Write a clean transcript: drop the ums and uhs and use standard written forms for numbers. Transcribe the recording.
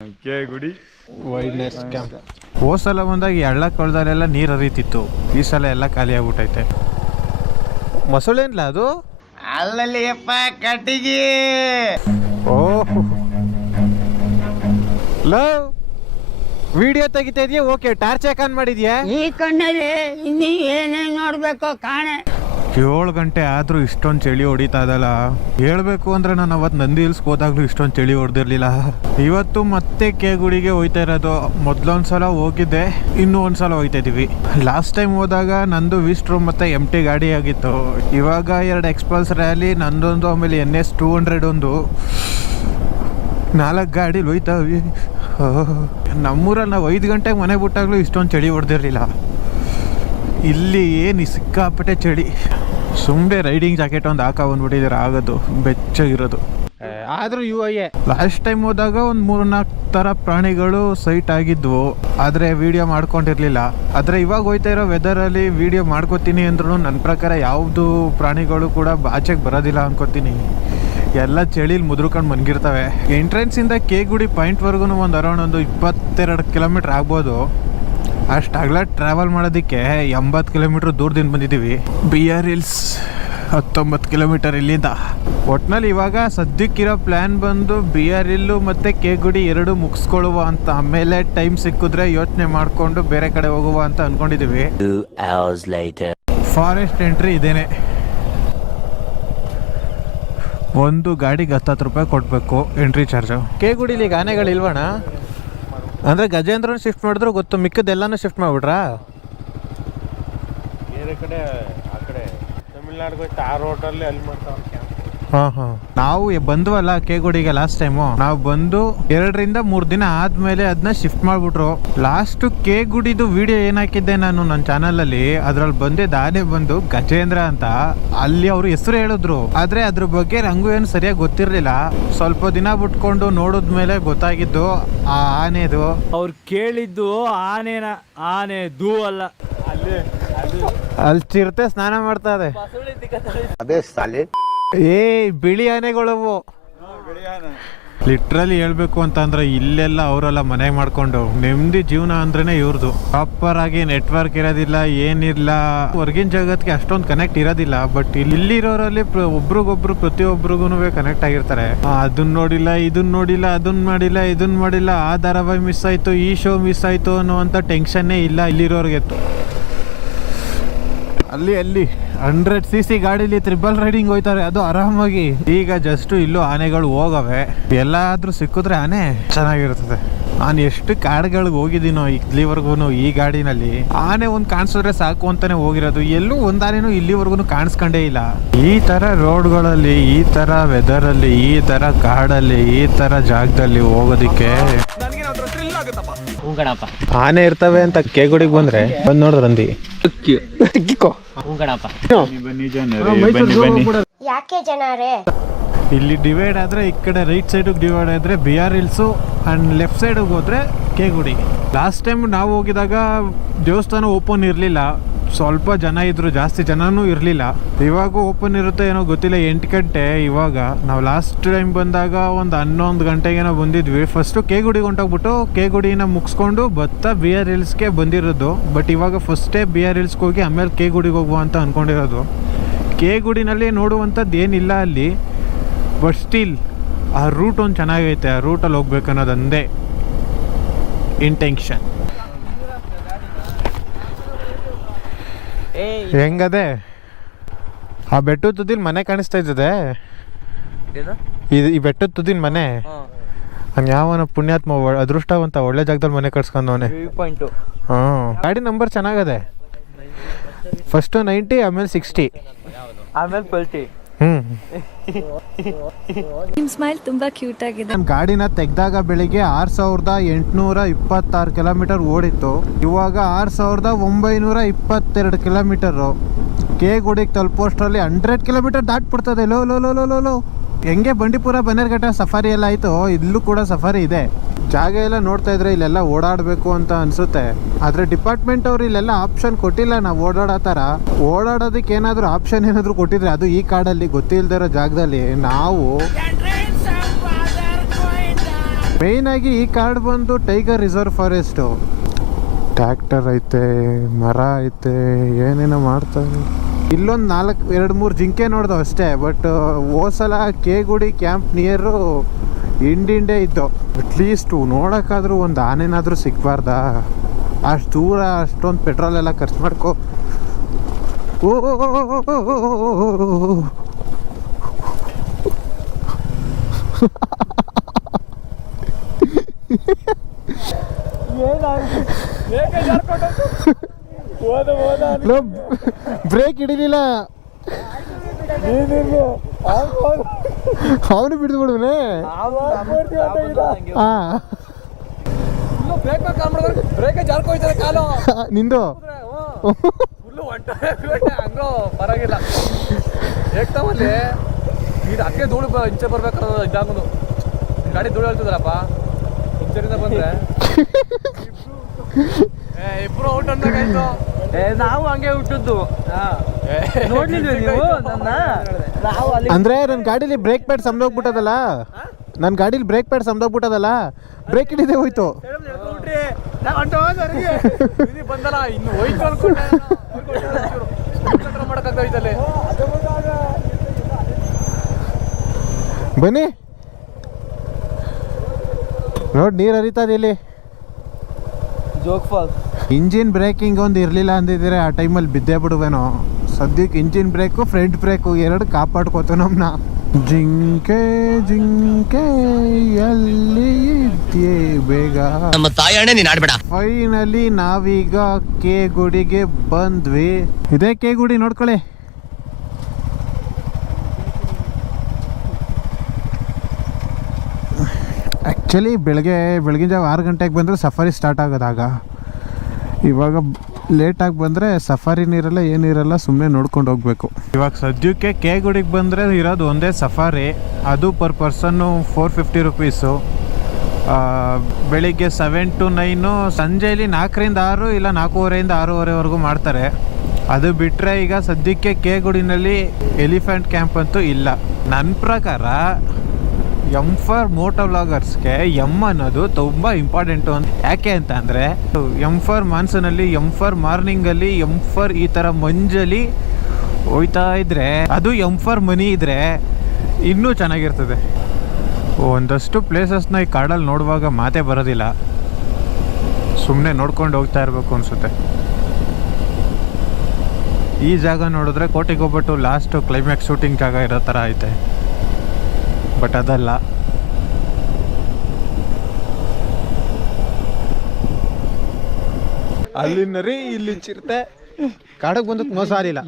ಗುಡಿ wideness camp. ಹೋದ ಸಲ ಬಂದಾಗ ಎಳ್ಳ ಕೊಳದಲ್ಲೆಲ್ಲ ನೀರು ಹರಿತಿತ್ತು, ಈ ಸಲ ಎಲ್ಲ ಖಾಲಿ ಆಗ್ಬಿಟ್ಟೈತೆ. ಮೊಸಳೆನ್ಲ ಅದು ಅಲ್ಲಲ್ಲಿಯಪ್ಪ ಕಟ್ಟಿಗೆ. ಓಹ್ ಲವ್ ವಿಡಿಯೋ ತೆಗಿತಾ ಇದೆಯಾ? ಓಕೆ, ಟಾರ್ಚ್ ಯಾಕೆ ಆನ್ ಮಾಡಿದ್ಯಾ? ಈ ಕಣ್ಣಲ್ಲಿ ಇನ್ನೀ ಏನೇನ್ ನೋಡ್ಬೇಕು ಕಾಣೆ. 7 ಗಂಟೆ ಆದ್ರೂ ಇಷ್ಟೊಂದು ಚಳಿ ಹೊಡಿತಾ ಇದಲ್ಲ. ಹೇಳ್ಬೇಕು ಅಂದ್ರೆ ನಾನು ಅವತ್ತು ನಂದಿ ಹಿಲ್ಸ್ ಹೋದಾಗ್ಲೂ ಇಷ್ಟೊಂದು ಚಳಿ ಹೊಡೆದಿರ್ಲಿಲ್ಲ. ಇವತ್ತು ಮತ್ತೆ ಕೇಗುಡಿಗೆ ಹೋಯ್ತಾ ಇರೋದು. ಮೊದ್ಲೊಂದ್ಸಲ ಹೋಗಿದ್ದೆ, ಇನ್ನೂ ಒಂದ್ಸಲ ಹೋಯ್ತಾ ಇದೀವಿ. ಲಾಸ್ಟ್ ಟೈಮ್ ಹೋದಾಗ ನಂದು ವಿಸ್ಟ್ರೋ ಮತ್ತೆ MT ಗಾಡಿ ಆಗಿತ್ತು. ಇವಾಗ 2 ಎಕ್ಸ್ಪಲ್ಸ್ ರ್ಯಾಲಿ ನಂದೊಂದು, ಆಮೇಲೆ NS 200 ಒಂದು, 4 ಗಾಡಿ ಹೋಯ್ತಾವಿ. ನಮ್ಮೂರಲ್ಲಿ ನಾವು 5 ಗಂಟೆಗೆ ಮನೆ ಬಿಟ್ಟಾಗ್ಲೂ ಇಷ್ಟೊಂದು ಚಳಿ ಹೊಡೆದಿರಲಿಲ್ಲ. ಇಲ್ಲಿ ಏನು ಸಿಕ್ಕಾಪಟ್ಟೆ ಚಳಿ. ಸುಮ್ಮನೆ ರೈಡಿಂಗ್ ಜಾಕೆಟ್ ಒಂದು ಬಂದ್ಬಿಟ್ಟಿದ್ರೆ ಆಗೋದು, ಬೆಚ್ಚಗಿರೋದು. ಆದರೂ ಲಾಸ್ಟ್ ಟೈಮ್ ಹೋದಾಗ ಒಂದು 3-4 ಥರ ಪ್ರಾಣಿಗಳು ಸೈಟ್ ಆಗಿದ್ವು, ಆದರೆ ವಿಡಿಯೋ ಮಾಡ್ಕೊಂಡಿರಲಿಲ್ಲ. ಆದರೆ ಇವಾಗ ಹೋಯ್ತಾ ಇರೋ ವೆದರಲ್ಲಿ ವಿಡಿಯೋ ಮಾಡ್ಕೋತೀನಿ ಅಂದ್ರೂ ನನ್ನ ಪ್ರಕಾರ ಯಾವುದು ಪ್ರಾಣಿಗಳು ಕೂಡ ಆಚೆಗೆ ಬರೋದಿಲ್ಲ ಅನ್ಕೋತೀನಿ. ಎಲ್ಲ ಚಳಿಲಿ ಮುದ್ರಕೊಂಡು ಮನ್ಗಿರ್ತವೆ. ಎಂಟ್ರೆನ್ಸಿಂದ ಕೇಗುಡಿ ಪಾಯಿಂಟ್ವರೆಗೂ ಒಂದು ಅರೌಂಡ್ ಒಂದು 22 ಕಿಲೋಮೀಟ್ರ್ ಆಗ್ಬೋದು. ಅಷ್ಟಾಗಲ ಟ್ರಾವೆಲ್ ಮಾಡೋದಕ್ಕೆ 80 ಕಿಲೋಮೀಟ್ರ್ ದೂರದಿಂದ ಬಂದಿದ್ದೀವಿ. BR ಹಿಲ್ಸ್ 19 ಕಿಲೋಮೀಟರ್ ಇಲ್ಲಿಂದ. ಒಟ್ನಲ್ಲಿ ಇವಾಗ ಸದ್ಯಕ್ಕಿರೋ ಪ್ಲ್ಯಾನ್ ಬಂದು BR ಹಿಲ್ಲು ಮತ್ತು ಕೇಗುಡಿ 2 ಮುಗಿಸ್ಕೊಳ್ಳುವ ಅಂತ. ಆಮೇಲೆ ಟೈಮ್ ಸಿಕ್ಕಿದ್ರೆ ಯೋಚನೆ ಮಾಡಿಕೊಂಡು ಬೇರೆ ಕಡೆ ಹೋಗುವ ಅಂತ ಅಂದ್ಕೊಂಡಿದ್ದೀವಿ. ಫಾರೆಸ್ಟ್ ಎಂಟ್ರಿ ಇದೇನೆ. ಒಂದು ಗಾಡಿಗೆ 10 ರೂಪಾಯಿ ಕೊಡಬೇಕು ಎಂಟ್ರಿ ಚಾರ್ಜು. ಕೇಗುಡಿಲಿ ಈಗ ಆನೆಗಳಿಲ್ವಣ? ಅಂದರೆ ಗಜೇಂದ್ರನ ಶಿಫ್ಟ್ ಮಾಡಿದ್ರು ಗೊತ್ತು, ಮಿಕ್ಕದೆಲ್ಲನೂ ಶಿಫ್ಟ್ ಮಾಡಿಬಿಟ್ರಾ? ಬೇರೆ ಕಡೆ ಆ ಕಡೆ ತಮಿಳ್ನಾಡಿಗೆ ಹೋಯ್ತು, ಆ ರೋಡಲ್ಲಿ ಅಲ್ಲಿ ಮಾಡ್ತಾವೆ ಕ್ಯಾಂಪ್. ಹಾಂ ನಾವು ಬಂದ್ವಲ್ಲ ಕೇಗುಡಿಗೆ ಲಾಸ್ಟ್ ಟೈಮು. ನಾವು ಬಂದು 2-3 ದಿನ ಆದಮೇಲೆ ಅದನ್ನ ಶಿಫ್ಟ್ ಮಾಡಿಬಿಟ್ರು. ಲಾಸ್ಟು ಕೇಗುಡಿದು ವಿಡಿಯೋ ಏನು ಹಾಕಿದ್ದೆ ನಾನು ನನ್ನ ಚಾನಲಲ್ಲಿ, ಅದರಲ್ಲಿ ಬಂದಿದ್ದ ಆನೆ ಬಂದು ಗಜೇಂದ್ರ ಅಂತ. ಅಲ್ಲಿ ಅವರು ಹೆಸರು ಹೇಳಿದ್ರು, ಆದರೆ ಅದ್ರ ಬಗ್ಗೆ ನಂಗೂ ಏನು ಸರಿಯಾಗಿ ಗೊತ್ತಿರಲಿಲ್ಲ. ಸ್ವಲ್ಪ ದಿನ ಬಿಟ್ಕೊಂಡು ನೋಡಿದ್ಮೇಲೆ ಗೊತ್ತಾಗಿದ್ದು ಆ ಆನೆದು. ಅವ್ರು ಕೇಳಿದ್ದು ಆನೆ ದೂ ಅಲ್ಲ. ಅಲ್ಲಿ ಚಿರತೆ ಸ್ನಾನ ಮಾಡ್ತಾ ಇದೆ. ಬಿಳಿ ಆನೆಗಳವು. ಲಿಟ್ರಲಿ ಹೇಳ್ಬೇಕು ಅಂತಂದ್ರೆ ಇಲ್ಲೆಲ್ಲ ಅವರೆಲ್ಲ ಮನೆಗೆ ಮಾಡ್ಕೊಂಡು ನೆಮ್ಮದಿ ಜೀವನ ಅಂದ್ರೇನೆ ಇವ್ರದ್ದು. ಪ್ರಾಪರ್ ಆಗಿ ನೆಟ್ವರ್ಕ್ ಇರೋದಿಲ್ಲ, ಏನಿಲ್ಲ, ಹೊರ್ಗಿನ ಜಗತ್ಗೆ ಅಷ್ಟೊಂದು ಕನೆಕ್ಟ್ ಇರೋದಿಲ್ಲ. ಬಟ್ ಇಲ್ಲಿರೋರಲ್ಲಿ ಒಬ್ರಿಗೊಬ್ರು ಪ್ರತಿಯೊಬ್ಬರಿಗೂ ಕನೆಕ್ಟ್ ಆಗಿರ್ತಾರೆ. ಅದನ್ನ ನೋಡಿಲ್ಲ, ಇದನ್ನ ನೋಡಿಲ್ಲ, ಅದನ್ನ ಮಾಡಿಲ್ಲ, ಇದನ್ನ ಮಾಡಿಲ್ಲ, ಆ ಧಾರಾವಾಹಿ ಮಿಸ್ ಆಯ್ತು, ಈ ಶೋ ಮಿಸ್ ಆಯ್ತು ಅನ್ನುವಂಥ ಟೆನ್ಷನ್ನೇ ಇಲ್ಲ ಇಲ್ಲಿರೋರ್ಗೆ. ಅಲ್ಲಿ 100cc ಗಾಡಿಲಿ 3 ರೈಡಿಂಗ್ ಹೋಯ್ತಾರೆ, ಅದು ಆರಾಮಾಗಿ. ಈಗ ಜಸ್ಟ್ ಇಲ್ಲೂ ಆನೆಗಳು ಹೋಗವೆ. ಎಲ್ಲಾದ್ರೂ ಸಿಕ್ಕಿದ್ರೆ ಆನೆ ಚೆನ್ನಾಗಿರ್ತದೆ. ನಾನು ಎಷ್ಟು ಕಾಡುಗಳಿಗೆ ಹೋಗಿದ್ದೀನೋ ಇಲ್ಲಿವರೆಗೂ ಈ ಗಾಡಿನಲ್ಲಿ, ಆನೆ ಒಂದು ಕಾಣಿಸಿದ್ರೆ ಸಾಕು ಅಂತಾನೆ ಹೋಗಿರೋದು. ಎಲ್ಲೂ ಒಂದು ಆನೆನೂ ಇಲ್ಲಿವರೆಗೂ ಕಾಣಿಸ್ಕೊಂಡೇ ಇಲ್ಲ. ಈ ಥರ ರೋಡ್ಗಳಲ್ಲಿ, ಈ ಥರ ವೆದರಲ್ಲಿ, ಈ ಥರ ಕಾಡಲ್ಲಿ, ಈ ಥರ ಜಾಗದಲ್ಲಿ ಹೋಗೋದಿಕ್ಕೆ ಆನೆ ಇರ್ತವೆ ಅಂತ ಕೇಗುಡಿಗೆ ಬಂದ್ರೆ ಬಂದು ನೋಡಿದ್ರಂದಿ ಯಾಕೆ ಜನರೇ ಇಲ್ಲಿ ಡಿವೈಡ್ ಆದ್ರೆ ಈ ಕಡೆ ರೈಟ್ ಸೈಡ್ ಡಿವೈಡ್ ಆದ್ರೆ BR hills and left side ಹೋದ್ರೆ ಕೇಗುಡಿ. ಲಾಸ್ಟ್ ಟೈಮ್ ನಾವು ಹೋಗಿದಾಗ ದೇವಸ್ಥಾನ ಓಪನ್ ಇರಲಿಲ್ಲ, ಸ್ವಲ್ಪ ಜನ ಇದ್ರು, ಜಾಸ್ತಿ ಜನನೂ ಇರಲಿಲ್ಲ. ಇವಾಗ ಓಪನ್ ಇರುತ್ತೆ ಏನೋ ಗೊತ್ತಿಲ್ಲ, 8 ಗಂಟೆ. ಇವಾಗ ನಾವು ಲಾಸ್ಟ್ ಟೈಮ್ ಬಂದಾಗ ಒಂದು 11 ಗಂಟೆಗೇನೋ ಬಂದಿದ್ವಿ. ಫಸ್ಟು ಕೇಗುಡಿಗೆ ಹೊಂಟೋಗ್ಬಿಟ್ಟು ಕೇಗುಡಿನ ಮುಗಿಸ್ಕೊಂಡು BR ಹಿಲ್ಸ್ಗೆ ಬಂದಿರೋದು. ಬಟ್ ಇವಾಗ ಫಸ್ಟೇ BR ಹಿಲ್ಸ್ಗೆ ಹೋಗಿ ಆಮೇಲೆ ಕೇಗುಡಿಗೆ ಹೋಗುವ ಅಂತ ಅಂದ್ಕೊಂಡಿರೋದು. ಕೇಗುಡಿನಲ್ಲಿ ನೋಡುವಂಥದ್ದು ಏನಿಲ್ಲ ಅಲ್ಲಿ, ಬಟ್ ಸ್ಟಿಲ್ ಆ ರೂಟ್ ಒಂದು ಚೆನ್ನಾಗೈತೆ. ಆ ರೂಟಲ್ಲಿ ಹೋಗ್ಬೇಕು ಅನ್ನೋದೊಂದೇ ಇಂಟೆನ್ಷನ್. ಹೆಂಗದೆ ಆ ಬೆಟ್ಟದ ತುದಿನ ಮನೆ ಕಾಣಿಸ್ತಾ ಇದ್ದದೆ. ಈ ಬೆಟ್ಟದ ತುದಿನ ಮನೆ ಹಂಗೆ ಯಾವನ ಪುಣ್ಯಾತ್ಮ ಅದೃಷ್ಟವಂತ ಒಳ್ಳೆ ಜಾಗದಲ್ಲಿ ಮನೆ ಕಟ್ಸ್ಕೊಂಡವನೆ. ಗಾಡಿ ನಂಬರ್ ಚೆನ್ನಾಗದೆ. ಫಸ್ಟು 90, ಆಮೇಲೆ 60, ಆಮೇಲೆ 20. ನಿಮ್ ಸ್ಮೈಲ್ ತುಂಬಾ ಕ್ಯೂಟ್ ಆಗಿದೆ. ನಮ್ಮ ಗಾಡಿನ ತೆಗ್ದಾಗ ಬೆಳಿಗ್ಗೆ 6826 ಕಿಲೋಮೀಟರ್ ಓಡಿತ್ತು. ಇವಾಗ 6922 ಕಿಲೋಮೀಟರು. ಕೇಗುಡಿಗೆ ತಲುಪೋಷ್ಟರಲ್ಲಿ 100 ಕಿಲೋಮೀಟರ್ ದಾಟ್ಬಿಡ್ತದೆ. ಲೋ ಹೆಂಗೆ ಬಂಡೀಪುರ ಬನ್ನೇರುಘಟ್ಟ ಸಫಾರಿ ಎಲ್ಲ ಆಯಿತು, ಇಲ್ಲೂ ಕೂಡ ಸಫಾರಿ ಇದೆ. ಜಾಗ ಎಲ್ಲ ನೋಡ್ತಾ ಇದ್ರೆ ಇಲ್ಲೆಲ್ಲ ಓಡಾಡಬೇಕು ಅಂತ ಅನಿಸುತ್ತೆ. ಆದರೆ ಡಿಪಾರ್ಟ್ಮೆಂಟ್ ಅವ್ರು ಇಲ್ಲೆಲ್ಲ ಆಪ್ಷನ್ ಕೊಟ್ಟಿಲ್ಲ. ನಾವು ಓಡಾಡೋ ಥರ ಓಡಾಡೋದಕ್ಕೆ ಏನಾದರೂ ಆಪ್ಷನ್ ಏನಾದರೂ ಕೊಟ್ಟಿದ್ರೆ, ಅದು ಈ ಕಾಡಲ್ಲಿ ಗೊತ್ತಿಲ್ಲದಿರೋ ಜಾಗದಲ್ಲಿ ನಾವು ಮೇಯ್ನ್ ಆಗಿ ಈ ಕಾರ್ಡ್ ಬಂದು ಟೈಗರ್ ರಿಸರ್ವ್ ಫಾರೆಸ್ಟು. ಟ್ರ್ಯಾಕ್ಟರ್ ಐತೆ, ಮರ ಐತೆ, ಏನೇನೋ ಮಾಡ್ತಾರೆ. ಇಲ್ಲೊಂದು 2-3 ಜಿಂಕೆ ನೋಡ್ದು ಅಷ್ಟೇ. ಬಟ್ ಹೋದ್ಸಲ ಕೇಗುಡಿ ಕ್ಯಾಂಪ್ ನಿಯರು ಹಿಂಡೆ ಇದ್ದು. ಅಟ್ಲೀಸ್ಟ್ ನೋಡೋಕ್ಕಾದ್ರೂ ಒಂದು ಆನೆನಾದರೂ ಸಿಗ್ಬಾರ್ದಾ? ಅಷ್ಟು ದೂರ ಅಷ್ಟೊಂದು ಪೆಟ್ರೋಲ್ ಎಲ್ಲ ಖರ್ಚು ಮಾಡ್ಕೊ. ಓ ಬ್ರೇಕ್ ಹಿಡಿಲಿಲ್ಲ, ಅವನು ಬಿಡ್ದು ಬಿಡುವನೆ. ನಿಂದು ಪರವಾಗಿಲ್ಲ ಏಕ್ತಾವಲ್ಲಿ ನೀನು ಅಕ್ಕೆ ಧೂಳು ಇಂಚೆ ಬರ್ಬೇಕಾದ್ರೆ ಇದಾಗೋದು ಗಾಡಿ ಧೂಳು ಹೇಳ್ತಿದ್ರಪ್ಪ ಇಂಚರಿಂದ ಬಂದ್ರೆ ಇಬ್ರು ಔಟ್ ಅಂದಾಗಾಯ್ತು. ನಾವು ಹಂಗೆ ಹುಟ್ಟಿದ್ದು ನೋಡ್ಲಿಲ್ವೇ ನೀವು ನನ್ನ? ನಾವು ಅಲ್ಲಿ ಅಂದ್ರೆ ನನ್ನ ಗಾಡೀಲಿ ಬ್ರೇಕ್ ಪ್ಯಾಡ್ ಸಮದೋಗ್ಬಿಟ್ಟದಲ್ಲ, ನನ್ನ ಗಾಡೀಲಿ ಬ್ರೇಕ್ ಪ್ಯಾಡ್ ಸಮದೋಗ್ಬಿಟ್ಟದಲ್ಲ, ಬ್ರೇಕ್ ಹಿಡಿದೇ ಹೋಯ್ತು. ಬಂದಲ್ಲ ಇನ್ನು ಹೋಯ್ತು ಅನ್ಕೊಂಡೆ ಮಾಡಕ್ಕಾಗ್ತೈತಲ್ಲಿ. ಬನ್ನಿ ನೋಡಿ, ನೀರು ಹರಿತದೆ ಇಲ್ಲಿ. ಜೋಗ್ ಫಾಲ್ಸ್. ಇಂಜಿನ್ ಬ್ರೇಕಿಂಗ್ ಒಂದು ಇರಲಿಲ್ಲ ಅಂದಿದ್ರೆ ಆ ಟೈಮಲ್ಲಿ ಬಿದ್ದೇ ಬಿಡುವೇನೋ. ಸದ್ಯಕ್ಕೆ ಇಂಜಿನ್ ಬ್ರೇಕು ಫ್ರಂಟ್ ಬ್ರೇಕು ಎರಡು ಕಾಪಾಡ್ಕೋತ ನಮ್ಮನ್ನ. ಜಿಂಕೆ ಜಿಂಕೆ ಎಲ್ಲಿ ಇದ್ಯೆ ಬೇಗ, ನಮ್ಮ ತಾಯಣ್ಣ ನೀನ್ ಆಡ್ಬೇಡ. ಫೈನಲಿ ನಾವೀಗ ಕೆ ಗುಡಿಗೆ ಬಂದ್ವಿ. ಇದೇ ಕೆ ಗುಡಿ ನೋಡ್ಕೊಳ್ಳಿ. ಆ್ಯಕ್ಚುಲಿ ಬೆಳಗಿನ ಜಾವ 6 ಗಂಟೆಗೆ ಬಂದರೆ ಸಫಾರಿ ಸ್ಟಾರ್ಟ್ ಆಗೋದಾಗ, ಇವಾಗ ಲೇಟಾಗಿ ಬಂದರೆ ಸಫಾರಿ ನೀರಲ್ಲ ಏನಿರಲ್ಲ, ಸುಮ್ಮನೆ ನೋಡ್ಕೊಂಡು ಹೋಗ್ಬೇಕು. ಇವಾಗ ಸದ್ಯಕ್ಕೆ ಕೆ ಗುಡಿಗೆ ಬಂದರೆ ಇರೋದು ಒಂದೇ ಸಫಾರಿ, ಅದು ಪರ್ ಪರ್ಸನ್ನು 450 ರುಪೀಸು. ಬೆಳಿಗ್ಗೆ 7 to 9, ಸಂಜೆಯಲ್ಲಿ 4ರಿಂದ 6 ಇಲ್ಲ 4:15 6:30ವರೆಗೂ ಮಾಡ್ತಾರೆ. ಅದು ಬಿಟ್ಟರೆ ಈಗ ಸದ್ಯಕ್ಕೆ ಕೆ ಗುಡಿನಲ್ಲಿ ಎಲಿಫೆಂಟ್ ಕ್ಯಾಂಪ್ ಅಂತೂ ಇಲ್ಲ. ನನ್ನ ಪ್ರಕಾರ ಫಾರ್ ಮೋಟೋ ವ್ಲಾಗರ್ಸ್ಗೆ ಅನ್ನೋದು ತುಂಬ ಇಂಪಾರ್ಟೆಂಟು ಅಂತ. ಯಾಕೆ ಅಂತ ಅಂದರೆ ಫಾರ್ ಮಾನ್ಸೂನಲ್ಲಿ, ಫಾರ್ ಮಾರ್ನಿಂಗಲ್ಲಿ, ಫಾರ್ ಈ ಥರ ಮಂಜಲ್ಲಿ ಹೋಯ್ತಾ ಇದ್ರೆ, ಅದು ಫಾರ್ ಮನಿ ಇದ್ದರೆ ಇನ್ನೂ ಚೆನ್ನಾಗಿರ್ತದೆ. ಒಂದಷ್ಟು ಪ್ಲೇಸಸ್ನ ಈ ಕಾಡಲ್ಲಿ ನೋಡುವಾಗ ಮಾತೇ ಬರೋದಿಲ್ಲ, ಸುಮ್ಮನೆ ನೋಡ್ಕೊಂಡು ಹೋಗ್ತಾ ಇರಬೇಕು ಅನಿಸುತ್ತೆ. ಈ ಜಾಗ ನೋಡಿದ್ರೆ ಕೋಟೆಗೊಬ್ಬಟ್ಟು ಲಾಸ್ಟು ಕ್ಲೈಮ್ಯಾಕ್ಸ್ ಶೂಟಿಂಗ್ ಜಾಗ ಇರೋ ಥರ ಐತೆ. ಬಟ್ ಅದಲ್ಲ. ಅಲ್ಲಿ ನರಿ, ಇಲ್ಲಿ ಚಿರತೆ, ಕಾಡಕ್ಕೆ ಬಂದಕ್ಕೆ ಮೋಸ ಆಗಲಿಲ್ಲ.